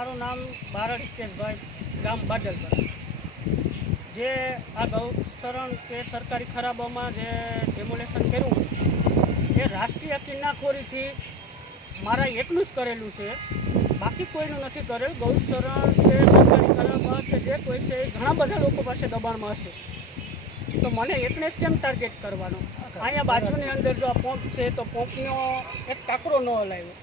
મારું નામ બારડ હિતેશભાઈ, ગામ બાદલપરા. જે આ ગૌશરણ કે સરકારી ખરાબોમાં જે ડેમોલેશન કર્યું એ રાષ્ટ્રીય કિન્નાખોરીથી મારા એકલું જ કરેલું છે, બાકી કોઈનું નથી કરેલું. ગૌશરણ કે સરકારી ખરાબા કે જે કોઈ છે એ ઘણા બધા લોકો પાસે દબાણમાં હશે, તો મને એકને જ કેમ ટાર્ગેટ કરવાનો? અહીંયા બાજુની અંદર જો આ પંપ છે તો પંપનો એક કાંકરો ન હલાવ્યો,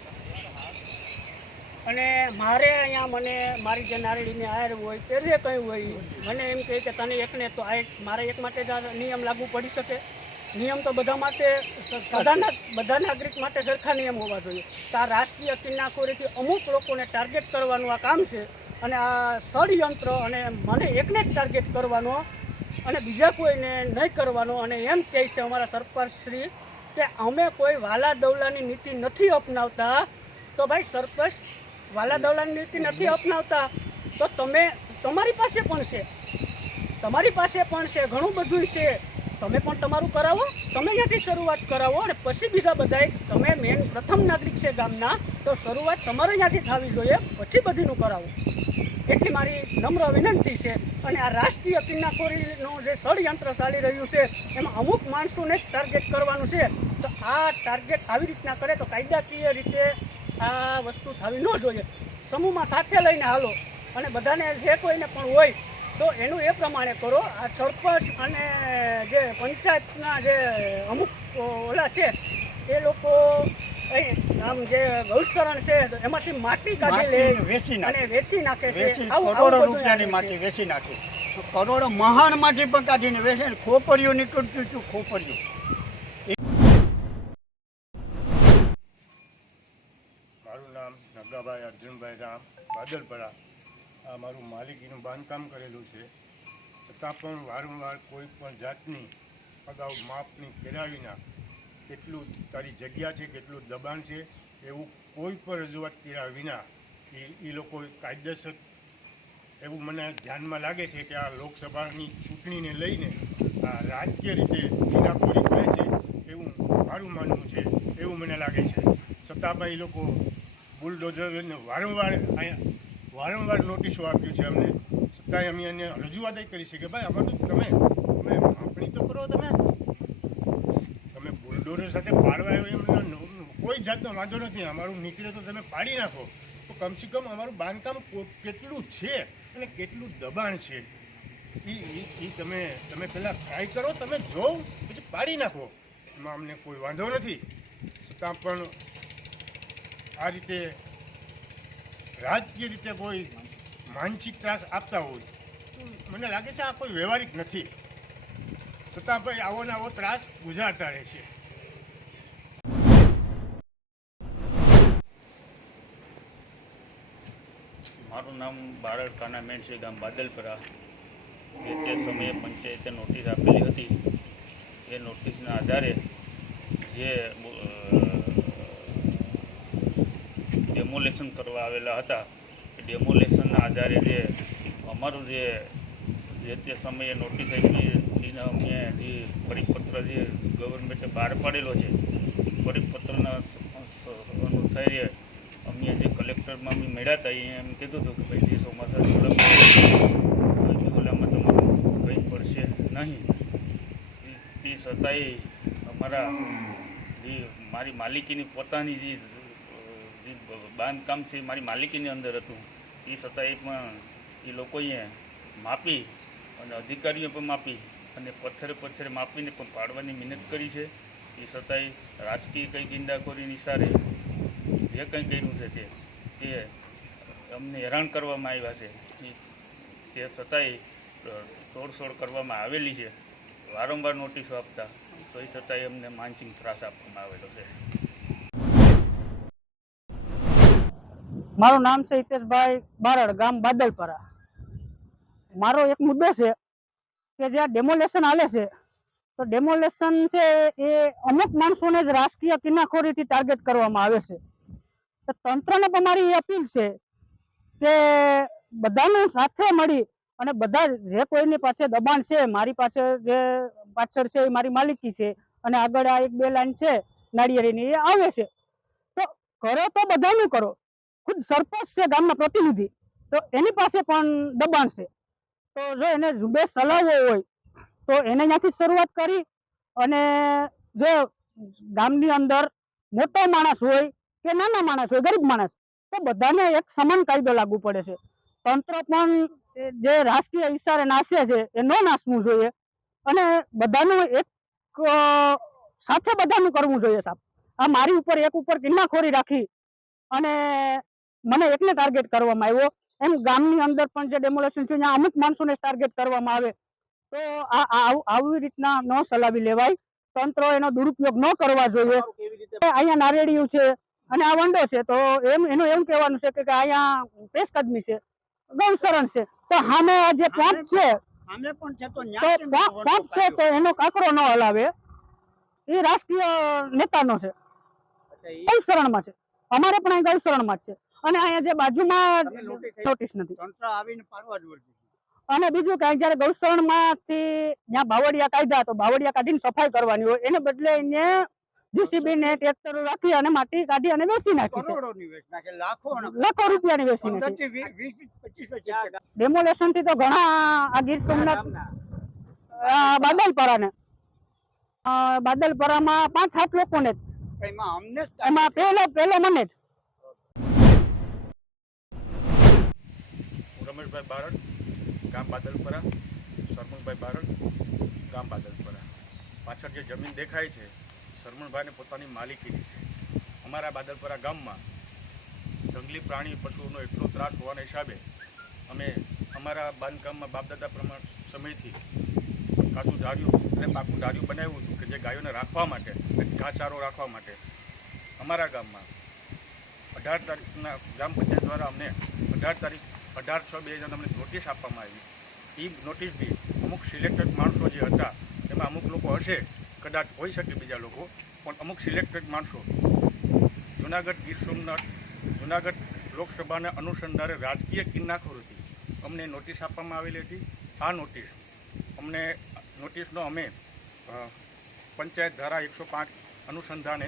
અને મારે અહીંયા મને મારી જે નારળીની આયર હોય તે જે કંઈ હોય મને એમ કહે કે તને એકને તો આ મારા એક માટે જ આ નિયમ લાગુ પડી શકે? નિયમ તો બધા માટે, બધા નાગરિક માટે સરખા નિયમ હોવા જોઈએ. તો આ રાષ્ટ્રીય કિન્નાખોરીથી અમુક લોકોને ટાર્ગેટ કરવાનું આ કામ છે, અને આ ષડયંત્ર, અને મને એકને જ ટાર્ગેટ કરવાનો અને બીજા કોઈને નહીં કરવાનો. અને એમ કહે છે અમારા સરપંચશ્રી કે અમે કોઈ વાલા દવલાની નીતિ નથી અપનાવતા. તો ભાઈ સરપંચ વાલા દવલાની નીતિ નથી અપનાવતા તો તમારી પાસે પણ છે, ઘણું બધું છે. તમે પણ તમારું કરાવો, તમે અહીંયાથી શરૂઆત કરાવો, અને પછી બીજા બધાય. તમે મેન પ્રથમ નાગરિક છે ગામના, તો શરૂઆત તમારે અહીંયાથી થવી જોઈએ, પછી બધીનું કરાવો. એટલી મારી નમ્ર વિનંતી છે. અને આ રાષ્ટ્રીય કિન્નાખોરીનું જે ષડયંત્ર ચાલી રહ્યું છે એમાં અમુક માણસોને જ ટાર્ગેટ કરવાનું છે. તો આ ટાર્ગેટ આવી રીતના કરે તો કાયદાકીય રીતે આ વસ્તુ થવી ન જોઈએ. સમૂહમાં સાથે લઈને હાલો, અને બધાને જે કોઈને પણ હોય તો એનું એ પ્રમાણે કરો. આ સરપંચ અને જે પંચાયતના જે અમુક ઓલા છે એ લોકો આમ જે ગૌશરણ છે એમાંથી માટી કાઢી લે અને વેચી નાખે છે. કરોડો રૂપિયાની માટી વેચી નાખે, કરોડો મહાન માટી પણ કાઢીને વેચે. ખોપરીયું નીકળતું હતું, ખોપરીયું. મારું નામ નગાભાઈ અર્જુનભાઈ રામ, બાદલપરા. આ મારું માલિકીનું બાંધકામ કરેલું છે, છતાં પણ વારંવાર કોઈ પણ જાતની અગાઉ માપણી કર્યા વિના કેટલું તારી જગ્યા છે, કેટલું દબાણ છે, એવું કોઈ પણ રજૂઆત કર્યા વિના એ લોકો કાયદેસર, એવું મને ધ્યાનમાં લાગે છે કે આ લોકસભાની ચૂંટણીને લઈને આ રાજકીય રીતે કિન્નાખોરી કરે છે એવું મારું માનવું છે, એવું મને લાગે છે. છતાં પણ એ લોકો બુલડોઝરને વારંવાર નોટિસો આપ્યું છે અમને, છતાંય અમે એને રજૂઆત કરી છે કે ભાઈ અમારું તમે માપણી તો કરો, તમે બુલડોઝર સાથે પાડવા આવ્યો એમ કોઈ જાતનો વાંધો નથી. અમારું નીકળે તો તમે પાડી નાખો, તો કમસે કમ અમારું બાંધકામ કેટલું છે અને કેટલું દબાણ છે એ તમે પહેલાં ટ્રાય કરો, તમે જોવો, પછી પાડી નાખો, એમાં અમને કોઈ વાંધો નથી. છતાં પણ આ રીતે રાજકીય રીતે કોઈ માનસિક ત્રાસ આપતા હોય તો મને લાગે છે આ કોઈ વ્યવહારિક નથી. છતાં ભાઈ આવો ને આવો ત્રાસ ગુજારતા રહે છે. મારું નામ બારડ કાનામેણ છે, ગામ બાદલપરા. તે સમયે પંચાયતે નોટિસ આપેલી હતી. એ નોટિસના આધારે જે ડેમોલેશન કરવા આવેલા હતા એ ડેમોલેશનના આધારે જે અમારું જે તે સમયે નોટિસ આપી એને અમે જે પરિપત્ર જે ગવર્મેન્ટે બહાર પાડેલો છે, પરિપત્રના અનુસારે અમે જે કલેક્ટરમાં અમે મળ્યા હતા એમ કીધું હતું કે ભાઈ જે ચોમાસા ઓલામાં તમારું કંઈ પડશે નહીં. તે છતાંય અમારા જે મારી માલિકીની પોતાની જે બાંધકામ છે મારી માલિકીની અંદર હતું, એ છતાંય પણ એ લોકોએ માપી અને અધિકારીઓ પણ માપી અને પથ્થરે માપીને પણ પાડવાની મહેનત કરી છે. એ છતાંય રાજકીય કંઈ ગુંડાખોરી નિસારે જે કંઈ કર્યું છે તે અમને હેરાન કરવામાં આવ્યા છે. તે છતાંય તોડછોડ કરવામાં આવેલી છે, વારંવાર નોટિસો આપતા, તો એ છતાંય અમને માનસિક ત્રાસ આપવામાં આવેલો છે. મારું નામ છે હિતેશભાઈ બારડ, ગામ બાદલપરા. મારો એક મુદ્દો છે કે જ્યાં ડેમોલેશન હાલે છે તો ડેમોલેશન છે એ અમુક માણસોને જ રાષ્ટ્રીય કિન્નાખોરીથી ટાર્ગેટ કરવામાં આવે છે. તો તંત્રને પણ મારી અપીલ છે કે બધાને સાથે મળી અને બધા જે કોઈની પાસે દબાણ છે, મારી પાસે જે પાછળ છે એ મારી માલિકી છે, અને આગળ આ 1-2 લાઈન છે નાળિયેરીની એ આવે છે, તો કરો તો બધાનું કરો, ખુદ સરપંચ છે ગામના પ્રતિનિધિ, તો એની પાસે પણ દબાણ છે. તો જો એને ઝુંબેશ ચલાવવો હોય તો એને ત્યાંથી જ શરૂઆત કરી, અને જે ગામની અંદર મોટો માણસ હોય કે નાના માણસ હોય, ગરીબ માણસ, તો બધાને એક સમાન કાયદો લાગુ પડે છે. તંત્ર પણ જે રાજકીય ઈશારે નાશે છે એ ન નાસવું જોઈએ, અને બધાનું એક સાથે બધાનું કરવું જોઈએ. સાહેબ, આ મારી ઉપર એક ઉપર કિલ્લાખોરી રાખી અને મને એકને ટાર્ગેટ કરવામાં આવ્યો, એમ ગામની અંદર પણ જે ડેમોલેશન છે ત્યાં અમુક માણસોને ટાર્ગેટ કરવામાં આવે, તો આવી રીતના ન ચલાવી લેવાય. તંત્ર એનો દુરુપયોગ ન કરવા જોઈએ. અહીંયા નારેડિયું છે અને આ વંડો છે, તો એનું એવું કહેવાનું છે કે અહીંયા પેશકદમી છે, ગૌશરણ છે, તો સામે આ જે પંપ છે અમે પણ છે તો તો ન્યાય કેમ પંપ કરવાનો છે તો એનો કાકરો ન હલાવે, એ રાજકીય નેતાનો છે, ગૌશરણમાં છે. અમારે પણ અહીં ગૌશરણમાં જ છે, અને અહીંયા જે બાજુમાં નોટિસ નથી. તંત્ર આવીને પાડવા જ વર્તી. અને બીજું કે જયારે ગૌશરણમાંથી ત્યાં બાવળિયા કાઢ્યા તો બાવળિયા કાઢીને સફાઈ કરવાની હોય, એને બદલે એને જીસીબી ને ટ્રેક્ટર રાખી અને માટી કાઢી અને વેચી નાખી છે. કરોડોની વેચ નાખે, લાખો લાખો રૂપિયાની વેચી નાખી. 15-20-25 ડેમોલેશન થી તો ઘણા આ ગીર સોમનાથ બાદલપરામાં 5-7 લોકોને જ, એમાં અમને જ એમાં પહેલો મને જ. રમેશભાઈ બારડ, ગામ બાદલપરા. સરમણભાઈ બારડ, ગામ બાદલપરા. પાછળ જે જમીન દેખાય છે સરમણભાઈને પોતાની માલિકીની છે. અમારા બાદલપરા ગામમાં જંગલી પ્રાણી પશુઓનો એટલો ત્રાસ હોવાના હિસાબે અમે અમારા બાંધકામમાં બાપદાદા પ્રમાણ સમયથી કાચું ધાર્યું અને પાકું ધાર્યું બનાવ્યું હતું કે જે ગાયોને રાખવા માટે, ઘાસચારો રાખવા માટે. અમારા ગામમાં 18 તારીખના ગ્રામ પંચાયત દ્વારા અમને 18/6/2000 અમને નોટિસ આપવામાં આવી. એ નોટિસ બી અમુક સિલેક્ટેડ માણસો જે હતા, એમાં અમુક લોકો હશે, કદાચ હોઈ શકે બીજા લોકો, પણ અમુક સિલેક્ટેડ માણસો જુનાગઢ, ગીર સોમનાથ, જુનાગઢ લોકસભાના અનુસંધાને રાજકીય કિન્નાખોરીથી અમને નોટિસ આપવામાં આવેલી હતી. આ નોટિસનો અમે પંચાયત ધારા 105 અનુસંધાને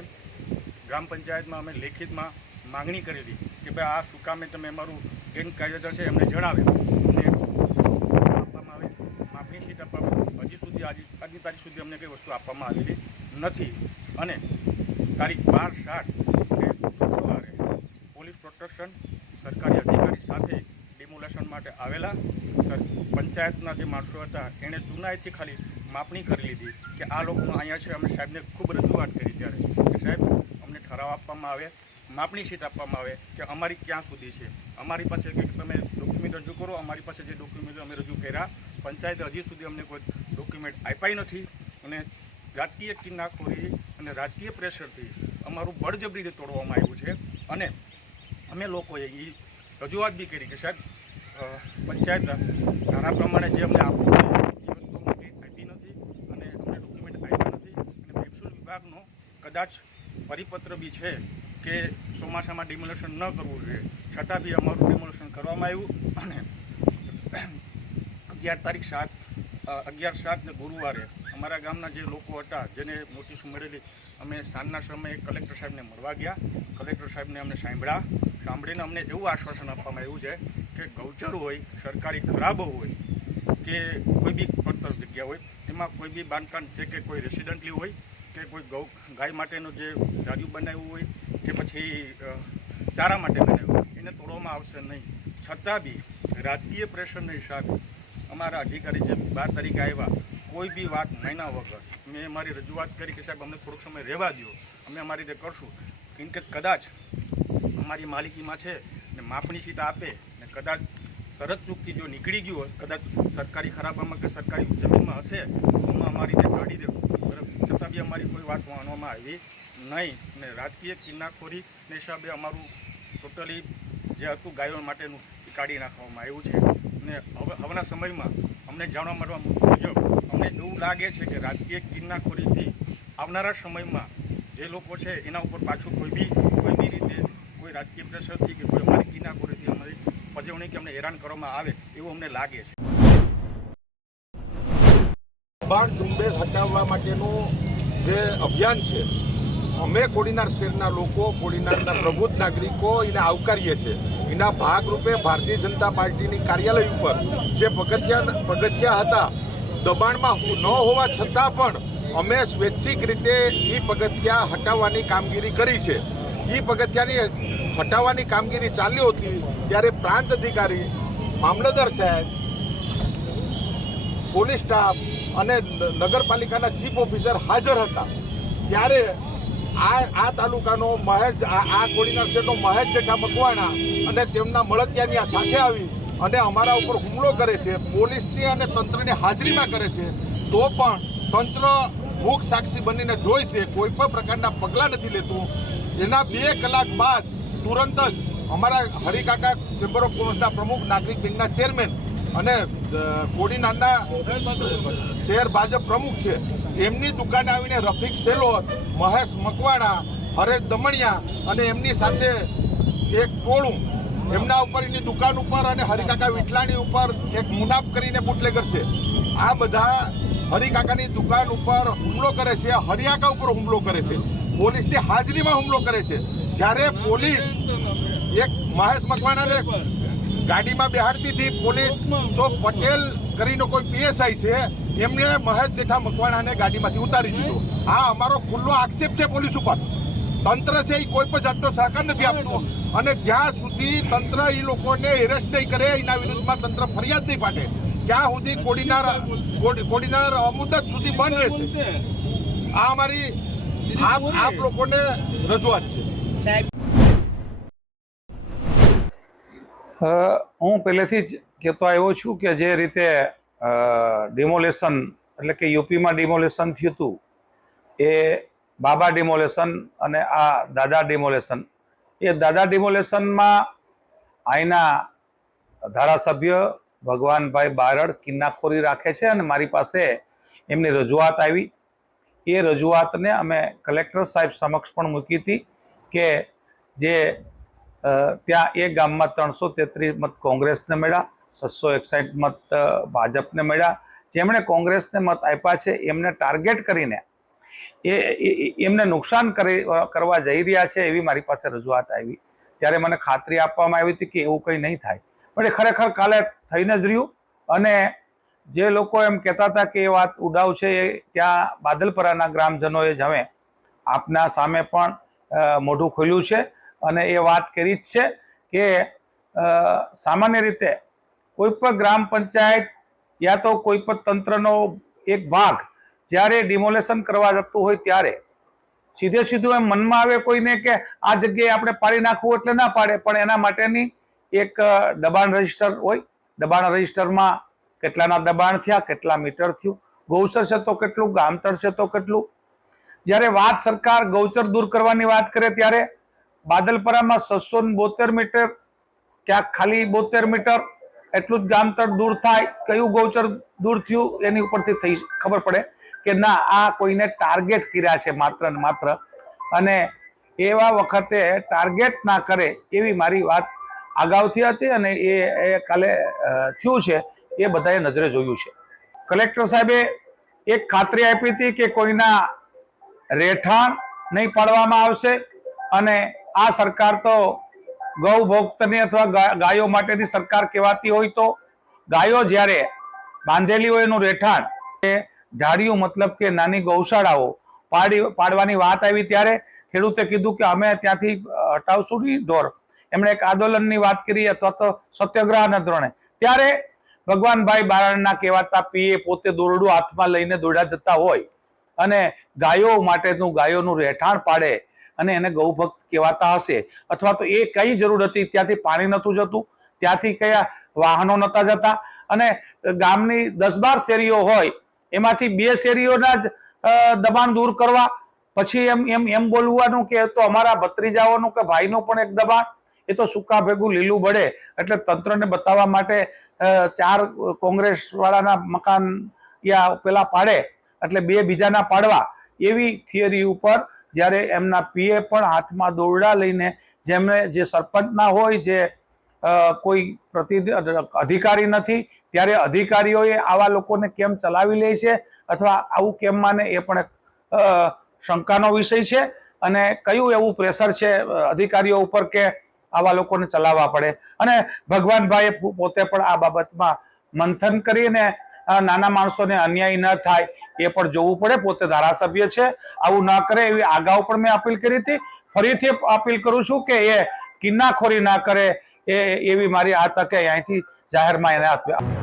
ગ્રામ પંચાયતમાં અમે લેખિતમાં માગણી કરેલી કે ભાઈ આ શું કામે તમે અમારું ગેરકાયદેસર છે એમને જણાવે અને આપવામાં આવે, માપણી શીટ આપવામાં. હજી સુધી આજની તારીખ સુધી અમને કંઈ વસ્તુ આપવામાં આવેલી નથી. અને તારીખ 12/7 શુક્રવારે પોલીસ પ્રોટેક્શન સરકારી અધિકારી સાથે ડિમોલેશન માટે આવેલા. પંચાયતના જે માણસો હતા એણે ચુનાઈથી ખાલી માપણી કરી લીધી કે આ લોકો અહીંયા છે. અમે સાહેબને ખૂબ રજૂઆત કરી ત્યારે કે સાહેબ અમને ઠરાવ આપવામાં આવે, માપણી શીટ આપવામાં આવે કે અમારી ક્યાં સુધી છે. અમારી પાસે કે તમે ડોક્યુમેન્ટ રજૂ કરો. અમારી પાસે જે ડોક્યુમેન્ટ અમે રજૂ કર્યા, પંચાયતે હજી સુધી અમને કોઈ ડોક્યુમેન્ટ આપ્યા નથી. અને રાજકીય કિન્નાખોરી અને રાજકીય પ્રેશરથી અમારું બળજબરીથી તોડવામાં આવ્યું છે. અને અમે લોકોએ એ રજૂઆત બી કરી કે સાહેબ પંચાયત ધારા પ્રમાણે જે અમને આપવું એ વસ્તુ અમને આપી નથી અને અમને ડોક્યુમેન્ટ આપ્યા નથી. અને મહેસૂલ વિભાગનો કદાચ પરિપત્ર બી છે કે ચોમાસામાં ડિમોલેશન ન કરવું જોઈએ, છતાં બી અમારું ડિમોલેશન કરવામાં આવ્યું. અને 11/7 ને ગુરુવારે અમારા ગામના જે લોકો હતા જેને નોટિસ મળેલી, અમે સાંજના સમયે કલેક્ટર સાહેબને મળવા ગયા. કલેક્ટર સાહેબને અમને સાંભળીને અમને એવું આશ્વાસન આપવામાં આવ્યું છે કે ગૌચર હોય, સરકારી ખરાબો હોય કે કોઈ બી પડતર જગ્યા હોય, એમાં કોઈ બી બાંધકામ છે કે કોઈ રેસિડન્ટલી હોય કે કોઈ ગાય માટેનું જે ધાર્યું બનાવ્યું હોય કે પછી ચારા માટે બનાવ્યું હોય, એને તોડવામાં આવશે નહીં. છતાં બી રાજકીય પ્રેશરના હિસાબે અમારા અધિકારી જે 12 તારીખે આવ્યા, કોઈ બી વાત માન્યા વગર મેં અમારી રજૂઆત કરી કે સાહેબ અમને થોડોક સમય રહેવા દો, અમે અમારી રીતે કરશું. કેમ કે કદાચ અમારી માલિકીમાં છે ને માપણી શીટ આપે ને કદાચ શરત ચૂકથી જો નીકળી ગયું હોય, કદાચ સરકારી ખરાબામાં કે સરકારી જમીનમાં હશે તો અમે અમારી રીતે કાઢી દેવું. બરાબર, છતાં બી અમારી કોઈ વાત માનવામાં આવી નહીં. ને રાજકીય કિન્નાખોરીને હિસાબે અમારું ટોટલી જે હતું ગાયો માટેનું એ કાઢી નાખવામાં આવ્યું છે. ને હવેના સમયમાં અમને જાણવા મળવા મુજબ અમને એવું લાગે છે કે રાજકીય કિન્નાખોરીથી આવનારા સમયમાં જે લોકો છે એના ઉપર પાછું કોઈ બી રીતે કોઈ રાજકીય પ્રેશરથી કે કોઈ અમારી કિન્નાખોરીથી અમારી પજવણી કે અમને હેરાન કરવામાં આવે એવું અમને લાગે છે. દબાણ ઝુંબેશ હટાવવા માટેનું જે અભિયાન છે અમે કોડીનાર શહેરના લોકો, કોડીનારના પ્રબુદ્ધ નાગરિકો એને આવકારીએ છીએ. એના ભાગરૂપે ભારતીય જનતા પાર્ટીની કાર્યાલય ઉપર જે પગથિયા હતા, દબાણમાં ન હોવા છતાં પણ અમે સ્વૈચ્છિક રીતે એ પગથિયા હટાવવાની કામગીરી કરી છે. એ પગથિયાની હટાવવાની કામગીરી ચાલી હતી ત્યારે પ્રાંત અધિકારી, મામલતદાર સાહેબ, પોલીસ સ્ટાફ અને નગરપાલિકાના ચીફ ઓફિસર હાજર હતા. ત્યારે આ તાલુકાનો આ કોડીનાર શહેરનો મહેશ જેઠા મકવાણા અને તેમના મળતિયાની સાથે આવી અને અમારા ઉપર હુમલો કરે છે. પોલીસની અને તંત્રની હાજરીમાં કરે છે. તો પણ તંત્ર મૂક સાક્ષી બનીને જોઈ છે, કોઈ પણ પ્રકારના પગલાં નથી લેતું. એના 2 કલાક બાદ તુરંત જ અમારા હરિકાકા ચેમ્બર ઓફ કોમર્સના પ્રમુખ, નાગરિક બેંકના ચેરમેન અને કોડીનારના શહેર ભાજપ પ્રમુખ છે, એમની દુકાને આવીને રફીક સેલોત, મહેશ મકવાણા, હરેશ દમણિયા અને એમની સાથે એક ટોળું એમના ઉપર, એની દુકાન ઉપર અને હરિકાકા વિઠલાણી ઉપર એક મુનાફ કરીને બુટલેગર છે. આ બધા હરિકાકાની દુકાન ઉપર હુમલો કરે છે, હરિયાકા ઉપર હુમલો કરે છે, પોલીસની હાજરીમાં હુમલો કરે છે. જ્યારે પોલીસ એક મહેશ મકવાણાને ગાડીમાં બેહાડતી હતી પોલીસ, તો પટેલ કરીને કોઈ પીએસઆઈ છે, એમણે મહેશ જેઠા મકવાણાને ગાડીમાંથી ઉતારી દીધો. આ અમારો ખુલ્લો આક્ષેપ છે પોલીસ ઉપર. તંત્ર છે એ કોઈ પણ જાતનો સહકાર નથી આપતું અને જ્યાં સુધી તંત્ર એ લોકોને એરેસ્ટ નહીં કરે, એના વિરુદ્ધમાં તંત્ર ફરિયાદ નહીં પાડે, ત્યાં સુધી કોડીનાર અમુદત સુધી બંધ રહેશે. આ અમારી આપ લોકોને રજૂઆત છે. હું પહેલેથી જ કહેતો આવ્યો છું કે જે રીતે ડિમોલેશન એટલે કે યુપીમાં ડિમોલેશન થયું હતું, એ બાબા ડિમોલેશન અને આ દાદા ડિમોલેશન, એ દાદા ડિમોલેશનમાં અહીંના ધારાસભ્ય ભગવાનભાઈ બારડ કિન્નાખોરી રાખે છે અને મારી પાસે એમની રજૂઆત આવી. એ રજૂઆતને અમે કલેક્ટર સાહેબ સમક્ષ પણ મૂકી હતી કે જે ત્યાં એ ગામમાં 333 મત કોંગ્રેસને મળ્યા, 661 મત ભાજપને મળ્યા. જેમણે કોંગ્રેસને મત આપ્યા છે એમને ટાર્ગેટ કરીને એમને નુકસાન કરવા જઈ રહ્યા છે એવી મારી પાસે રજૂઆત આવી. ત્યારે મને ખાતરી આપવામાં આવી હતી કે એવું કંઈ નહીં થાય, પણ એ ખરેખર કાલે થઈને જ રહ્યું. અને જે લોકો એમ કહેતા હતા કે એ વાત ઉડાવ છે, એ ત્યાં બાદલપરાના ગ્રામજનોએ જ હવે આપના સામે પણ મોઢું ખોલ્યું છે અને એ વાત કરી જ છે કે સામાન્ય રીતે કોઈ પણ ગ્રામ પંચાયત યા તો કોઈ પણ તંત્રનો એક ભાગ જ્યારે ડિમોલેશન કરવા જતું હોય ત્યારે સીધું એમ મનમાં આવે કોઈને કે આ જગ્યાએ આપણે પાડી નાખવું એટલે ના પાડે, પણ એના માટેની એક દબાણ રજિસ્ટર હોય. દબાણ રજિસ્ટરમાં કેટલાના દબાણ થયા, કેટલા મીટર થયું, ગૌચર છે તો કેટલું, ગામતળ છે તો કેટલું. જ્યારે વાત સરકાર ગૌચર દૂર કરવાની વાત કરે ત્યારે બાદલપરામાં 672 મીટર, ક્યાંક ખાલી 72 મીટર એટલું જ ગામતળ દૂર થાય. કયું ગૌચર દૂર થયું એની ઉપરથી ખબર પડે કે ના આ કોઈને ટાર્ગેટ કર્યા છે માત્ર ને માત્ર. અને એવા વખતે ટાર્ગેટ ના કરે એવી મારી વાત અગાઉથી હતી અને એ કાલે થયું છે, એ બધાએ નજરે જોયું છે. કલેક્ટર સાહેબે એક ખાતરી આપી હતી કે કોઈના રહેઠાણ નહીં પાડવામાં આવશે અને આ સરકાર તો ગૌ ભોક્તની અથવા ગાયો માટેની સરકાર કહેવાતી હોય તો ગાયો જ્યારે બાંધેલી હોય એનું રહેઠાણ એ ઢાળિયું મતલબ કે નાની ગૌશાળાઓ પાડવાની વાત આવી ત્યારે ખેડૂતે કીધું કે અમે ત્યાંથી હટાવશું નહીં ઢોર. એમણે એક આંદોલનની વાત કરી અથવા તો સત્યાગ્રહના ધોરણે. ત્યારે ભગવાનભાઈ બારડના કહેવાતા પીએ પોતે દોરડું હાથમાં લઈને દોડ્યા જતા હોય અને ગાયો માટેનું ગાયોનું રહેઠાણ પાડે અને એને ગૌભક્ત કહેવાતા હશે, અથવા તો એ કઈ જરૂર હતી, ત્યાંથી પાણી નહોતું જતું, ત્યાંથી કયા વાહનો નહોતા જતા અને ગામની 10-12 શેરીઓ હોય એમાંથી 2 શેરીઓના જ દબાણ દૂર કરવા, પછી એમ બોલવાનું કે તો અમારા ભત્રીજાઓનું કે ભાઈનું પણ એક દબાણ, એ તો સૂકા ભેગું લીલું બળે. એટલે તંત્રને બતાવવા માટે 4 કોંગ્રેસ વાળાના મકાન યા પેલા પાડે એટલે 2 બીજાના પાડવા, એવી થિયરી ઉપર જ્યારે એમના પીએ પણ હાથમાં દોરડા લઈને, જેમને જે સરપંચના હોય, જે કોઈ અધિકારી નથી, ત્યારે અધિકારીઓએ આવા લોકોને કેમ ચલાવી લે છે અથવા આવું કેમ માને એ પણ એક શંકાનો વિષય છે. અને કયું એવું પ્રેશર છે અધિકારીઓ ઉપર કે આવા લોકોને ચલાવવા પડે. અને ભગવાનભાઈએ પોતે પણ આ બાબતમાં મંથન કરીને નાના માણસોને અન્યાય ન થાય એ પણ જોવું પડે. પોતે ધારાસભ્ય છે, આવું ન કરે એવી અગાઉ પણ મેં અપીલ કરી હતી. ફરીથી અપીલ કરું છું કે એ કિન્નાખોરી ના કરે એવી મારી આ તકે અહીંથી જાહેરમાં એને